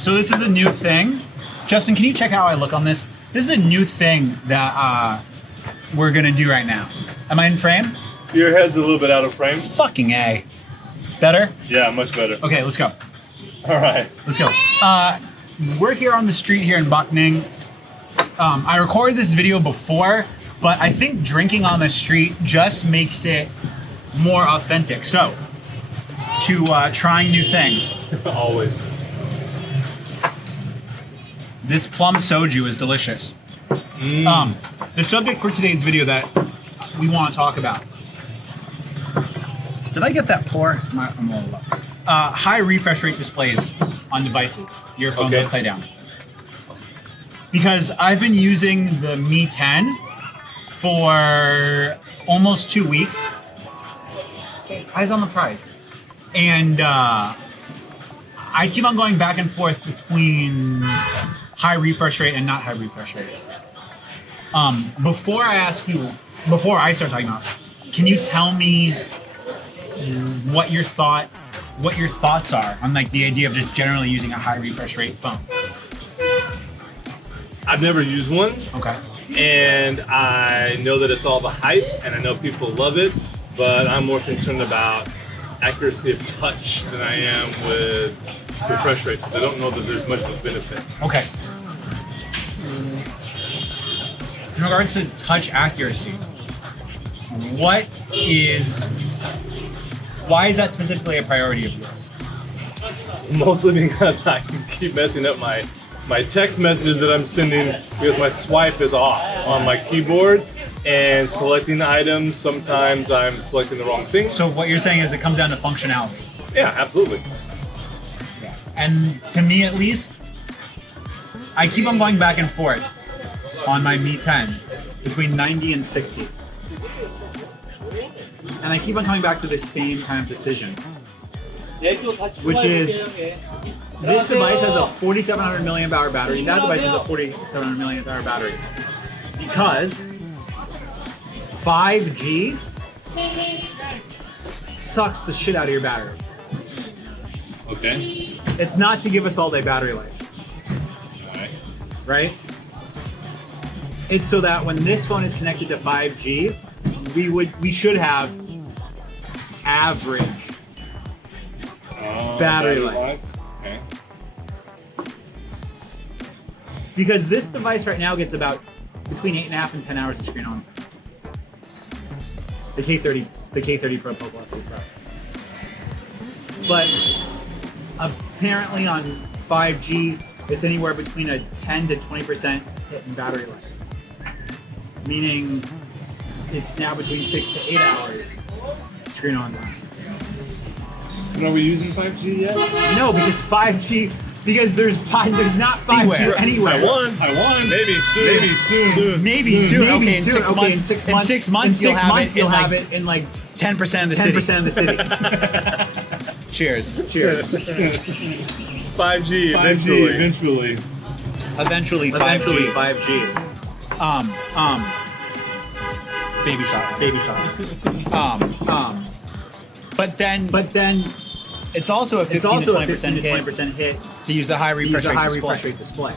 So this is a new thing. Justin, can you check how I look on this? This is a new thing that we're gonna do right now. Am I in frame? Your head's a little bit out of frame. Fucking A. Better? Yeah, much better. Okay, let's go. All right. Let's go. We're here on the street here in Buckning. I recorded this video before, but I think drinking on the street just makes it more authentic. So, to trying new things. Always. This plum soju is delicious. The subject for today's video that we want to talk about. Did I get that pour? I'm a little low. High refresh rate displays on devices. Your phone's upside down. Because I've been using the Mi 10 for almost 2 weeks. Eyes on the prize. And I keep on going back and forth between high refresh rate and not high refresh rate. Before I start talking about, can you tell me what your thoughts are on like the idea of just generally using a high refresh rate phone? I've never used one. Okay. And I know that it's all the hype, and I know people love it, but I'm more concerned about accuracy of touch than I am with refresh rates. I don't know that there's much of a benefit. Okay. In regards to touch accuracy, why is that specifically a priority of yours? Mostly because I can keep messing up my text messages that I'm sending because my swipe is off on my keyboard and selecting items. Sometimes I'm selecting the wrong thing. So what you're saying is it comes down to functionality. Yeah, absolutely. Yeah. And to me at least, I keep on going back and forth on my Mi 10 between 90 and 60. And I keep on coming back to the same kind of decision, which is this device has a 4,700 milliamp hour battery. That device has a 4,700 milliamp hour battery because 5G sucks the shit out of your battery. Okay. It's not to give us all day battery life, right? It's so that when this phone is connected to 5G, we should have average battery life. Okay. Because this device right now gets about between 8.5 and 10 hours of screen on time. The K30 Pro Poco F2 Pro. But apparently on 5G, it's anywhere between a 10 to 20% hit in battery life. Meaning it's now between 6 to 8 hours screen on time. And are we using 5G yet? No, because 5G, because there's not 5G anywhere. Taiwan. Maybe soon. Maybe soon. Okay, in 6 months. In 6 months, you'll have it in like 10% of the 10% of the city. Cheers. 5G eventually. Eventually 5G. Baby shot. But then it's also a 15 to 20% hit To use a high refresh rate display.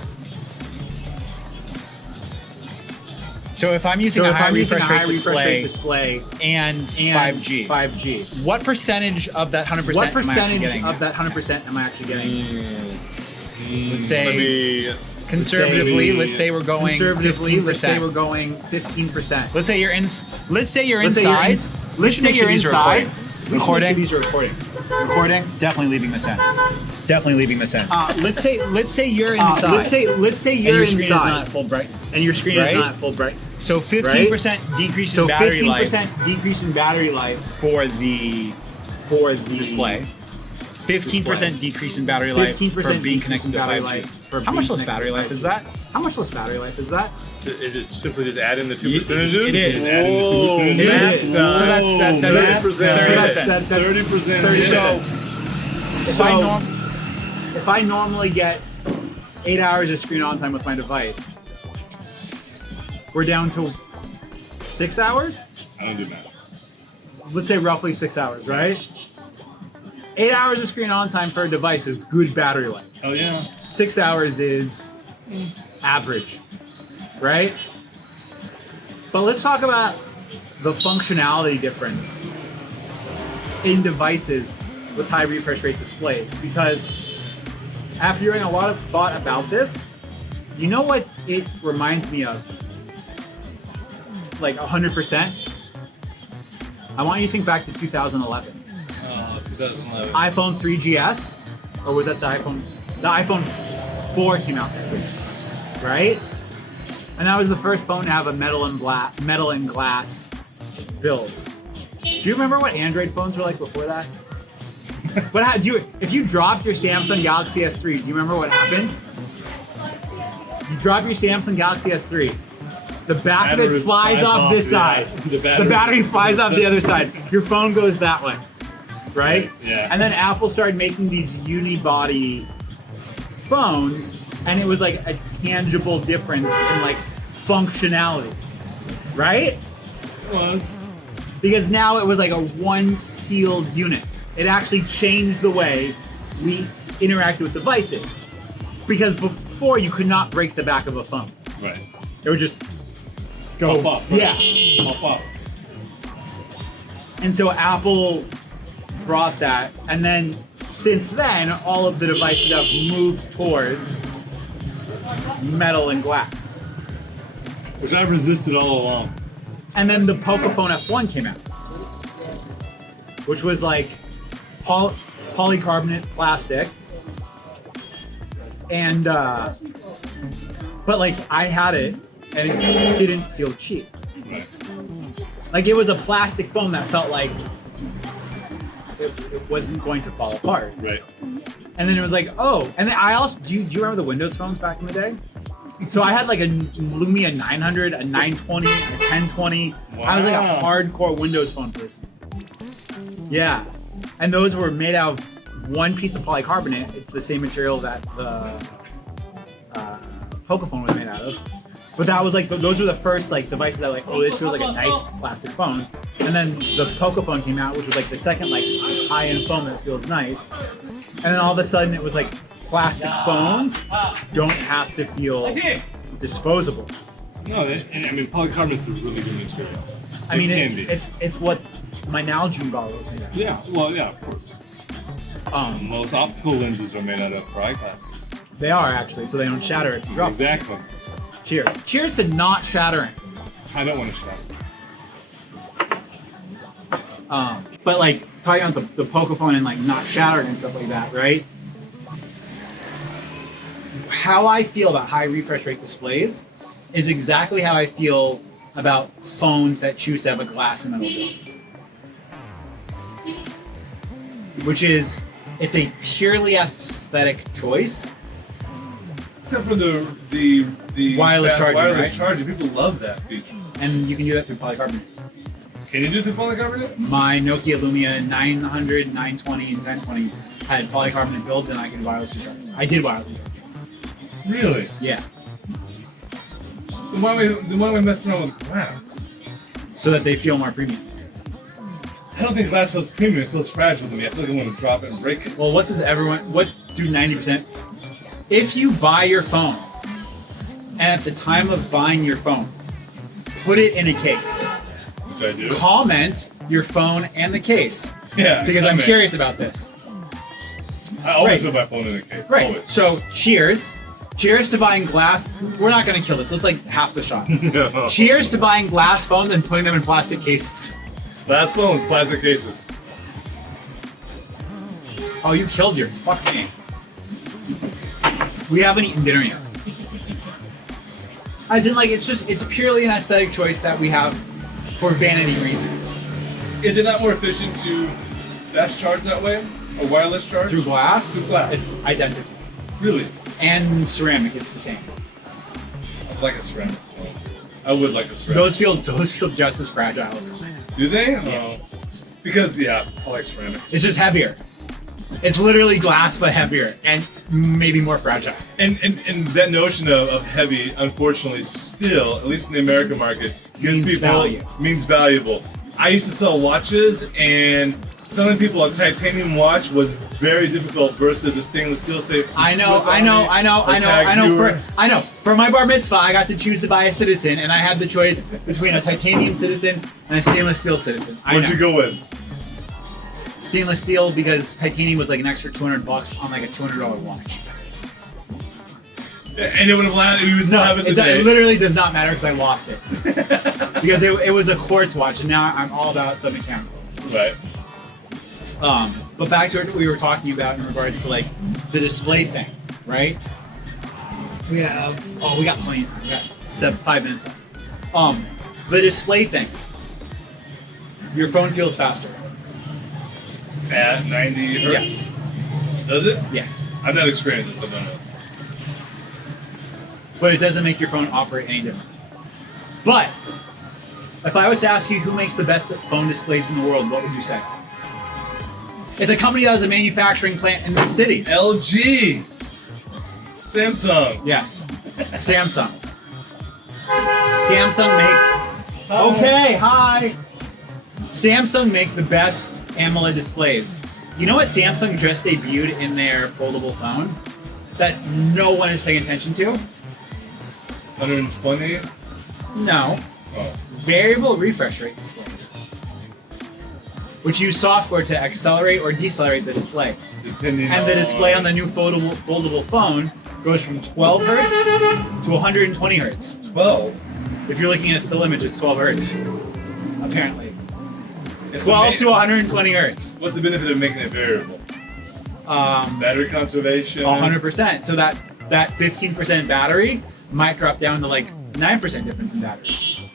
So if I'm using a high refresh rate display and 5G, what percentage of that 100% what am I actually percentage getting? of that 100% am I actually getting? Let's say conservatively, let's say we're going 15%. Let's say we're going 15%. Let's say you're inside. Let's say you're inside. Recording? These are recording. Definitely leaving this in. Let's say you're inside. Let's say and your screen inside. is not full brightness. And your screen is not full brightness. So 15% decrease in battery life 15% decrease in battery life for the display. 15% decrease in battery life for being connected to 5G. How much less battery life is that? Is it simply just adding the 2 percentages? It is. So that's 30%. If I normally get 8 hours of screen on time with my device, we're down to 6 hours? I don't do math. Let's say roughly 6 hours, right? 8 hours of screen on time for a device is good battery life. Oh yeah. 6 hours is average, right? But let's talk about the functionality difference in devices with high refresh rate displays, because after doing a lot of thought about this, you know what it reminds me of? Like 100%? I want you to think back to 2011. Oh, 2011. iPhone 3GS, or was that the iPhone? The iPhone 4 came out that year, right? And that was the first phone to have a metal and glass build. Do you remember what Android phones were like before that? If you dropped your Samsung Galaxy S3, do you remember what happened? You drop your Samsung Galaxy S3. The back of it flies off this side. The battery flies off the other side. Your phone goes that way, right? Yeah. And then Apple started making these unibody phones, and it was like a tangible difference in like functionality, right? It was. Because now it was like a one sealed unit. It actually changed the way we interacted with devices. Because before you could not break the back of a phone. Right. It would just go. Pop off, right? Yeah. Pop off. And so Apple brought that, and then since then, all of the devices have moved towards metal and glass. Which I've resisted all along. And then the Pocophone F1 came out, which was like polycarbonate plastic, and but like I had it, and it didn't feel cheap. Right. Like it was a plastic phone that felt like it wasn't going to fall apart. Right. And then it was like, oh, and then I also, do you remember the Windows phones back in the day? So I had like a Lumia 900, a 920, a 1020. Wow. I was like a hardcore Windows phone person. Yeah. And those were made out of one piece of polycarbonate. It's the same material that the Pocophone was made out of. But that was like, those were the first like devices that were like, oh, this feels like a nice plastic phone. And then the Pocophone came out, which was like the second like high-end phone that feels nice. And then all of a sudden it was like plastic phones don't have to feel disposable. No, I mean polycarbonate's a really good material. I mean, it can be. it's what my Nalgene bottle is made out of. Yeah, well, yeah, of course. Most optical lenses are made out of for eyeglasses. They are actually, so they don't shatter if you drop them. Exactly. Cheers. Cheers to not shattering. I don't want to shatter. But like talking about the Pocophone and like not shattering and stuff like that, right? How I feel about high refresh rate displays is exactly how I feel about phones that choose to have a glass and metal build. Which is, it's a purely aesthetic choice. Except for the Wireless charging, wireless right? charging. People love that feature. And you can do that through polycarbonate. Can you do it through polycarbonate? My Nokia Lumia 900, 920, and 1020 had polycarbonate builds, and I could wirelessly charge. I did wirelessly charge. Really? Yeah. Then why are we messing around with glass? So that they feel more premium. I don't think glass feels premium. It feels fragile to me. I feel like I want to drop it and break it. Well, what do 90%? If you buy your phone, and at the time of buying your phone, put it in a case. Which I do. Comment your phone and the case. Yeah. Because I'm comment. curious about this. I always Right. put my phone in a case. Right. Always. So, cheers. Cheers to buying glass. We're not going to kill this. Let's like half the shot. No. Cheers to buying glass phones and putting them in plastic cases. Glass phones, plastic cases. Oh, you killed yours. Fuck me. We haven't eaten dinner yet. As in, like, it's purely an aesthetic choice that we have for vanity reasons. Is it not more efficient to fast charge that way? A wireless charge? Through glass, Through glass. it's identical. Really? And ceramic, it's the same. I'd like a ceramic phone. I would like a ceramic. Those feel just as fragile as glass. Do they? Oh. Because, yeah, I like ceramics. It's just heavier. It's literally glass, but heavier, and maybe more fragile. And that notion of heavy, unfortunately, still, at least in the American market, gives Means people value. means valuable. I used to sell watches, and selling people a titanium watch was very difficult versus a stainless steel safe. I know. For my bar mitzvah, I got to choose to buy a Citizen, and I had the choice between a titanium Citizen and a stainless steel Citizen. What'd you go with? Stainless steel, because titanium was like an extra $200 on like a $200 watch. And it would have landed. You would still have it today. It literally does not matter because I lost it. Because it was a quartz watch, and now I'm all about the mechanical. Right. But back to what we were talking about in regards to like the display thing, right? We got plenty of time. We got 5 minutes left. The display thing. Your phone feels faster. At 90 hertz? Yes. Does it? Yes. I've not experienced this, I don't know. But it doesn't make your phone operate any different. But if I was to ask you who makes the best phone displays in the world, what would you say? It's a company that has a manufacturing plant in the city. LG! Samsung! Yes. Samsung. Samsung make... Okay, hi! Samsung make the best AMOLED displays. You know what Samsung just debuted in their foldable phone? That no one is paying attention to? 120? No. Oh. Variable refresh rate displays, which use software to accelerate or decelerate the display. Depending And the display on the new foldable phone goes from 12 hertz to 120 hertz. 12? If you're looking at a still image, it's 12 hertz. Apparently. It's 12 to 120 hertz. What's the benefit of making it variable? Battery conservation? 100%. So that 15% battery might drop down to like 9% difference in battery.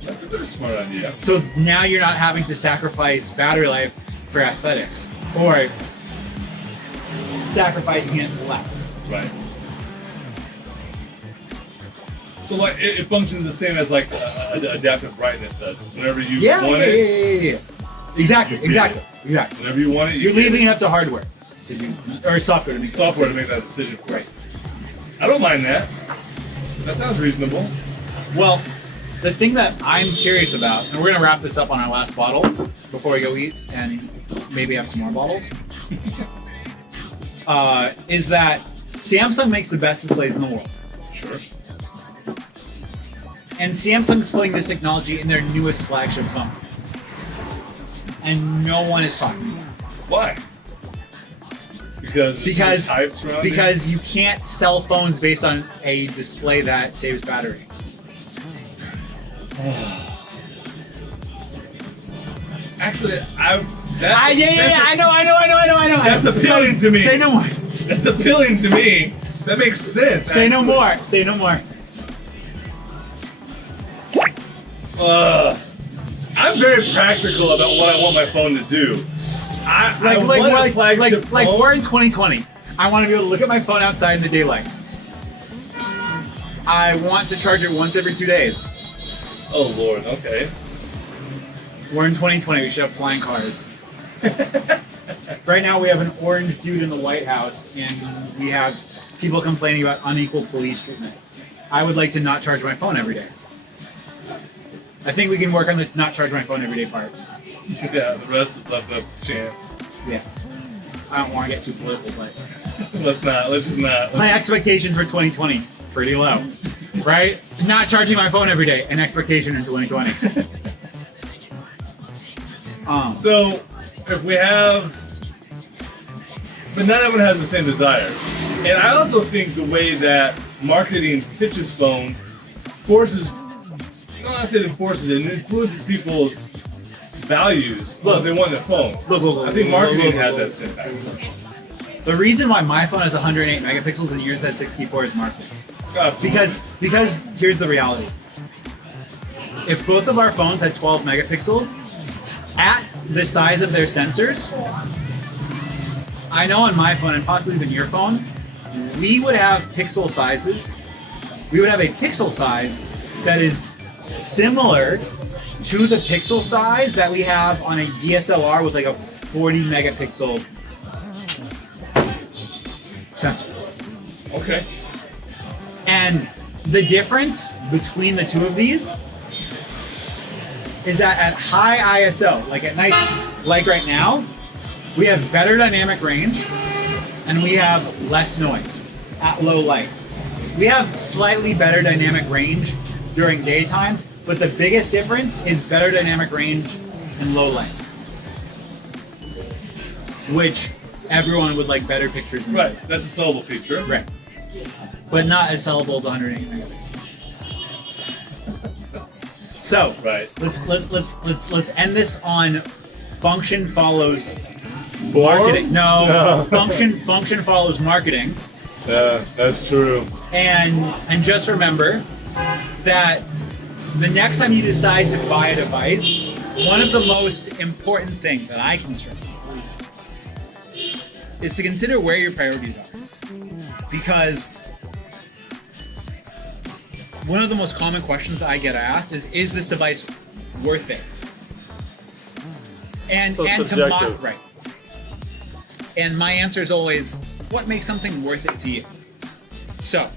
That's a very smart idea. So now you're not having to sacrifice battery life for aesthetics, or sacrificing it less. Right. So like it functions the same as like adaptive brightness does. Whenever you want it. Yeah. Exactly. Whenever you want it, You're leaving it up to hardware to do, or software to make that decision. Right. I don't mind that. That sounds reasonable. Well, the thing that I'm curious about, and we're gonna wrap this up on our last bottle before we go eat and maybe have some more bottles, is that Samsung makes the best displays in the world. Sure. And Samsung is putting this technology in their newest flagship phone. And no one is talking about it. Why? Because you can't sell phones based on a display that saves battery. Actually, I know. That's appealing to me. Say no more. That's appealing to me. That makes sense. Say no more. I'm very practical about what I want my phone to do. I want a flagship phone. Like we're in 2020. I want to be able to look at my phone outside in the daylight. I want to charge it once every 2 days. Oh Lord, okay. We're in 2020. We should have flying cars. Right now, we have an orange dude in the White House, and we have people complaining about unequal police treatment. I would like to not charge my phone every day. I think we can work on the not charge my phone every day part. Yeah, the rest is left up to chance. Yeah. I don't want to get too political, but Let's just not. my expectations for 2020 pretty low, right? Not charging my phone every day, an expectation in 2020. So, if we have, but not everyone has the same desires, and I also think the way that marketing pitches phones forces, I'm not saying it forces it influences people's values. Look, they want their phone. I think marketing has that impact. The reason why my phone has 108 megapixels and yours has 64 is marketing. Absolutely. Because here's the reality. If both of our phones had 12 megapixels, at the size of their sensors, I know on my phone and possibly even your phone, we would have pixel sizes. We would have a pixel size that is similar to the pixel size that we have on a DSLR with like a 40 megapixel sensor. Okay. And the difference between the two of these is that at high ISO, like at night, like right now, we have better dynamic range and we have less noise at low light. We have slightly better dynamic range during daytime, but the biggest difference is better dynamic range in low light, which everyone would like better pictures in. Right, that's a sellable feature. Right. But not as sellable as 180 megapixels. So Right. let's end this on function follows marketing. No, function follows marketing. Yeah, that's true. And just remember that the next time you decide to buy a device, one of the most important things that I can stress at least is to consider where your priorities are. Because one of the most common questions I get asked is this device worth it? And So and subjective. right. And my answer is always, what makes something worth it to you? So,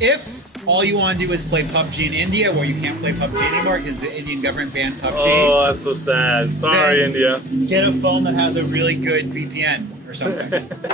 if all you want to do is play PUBG in India, where you can't play PUBG anymore because the Indian government banned PUBG, Oh, that's so sad. Sorry, Then- India. get a phone that has a really good VPN or something.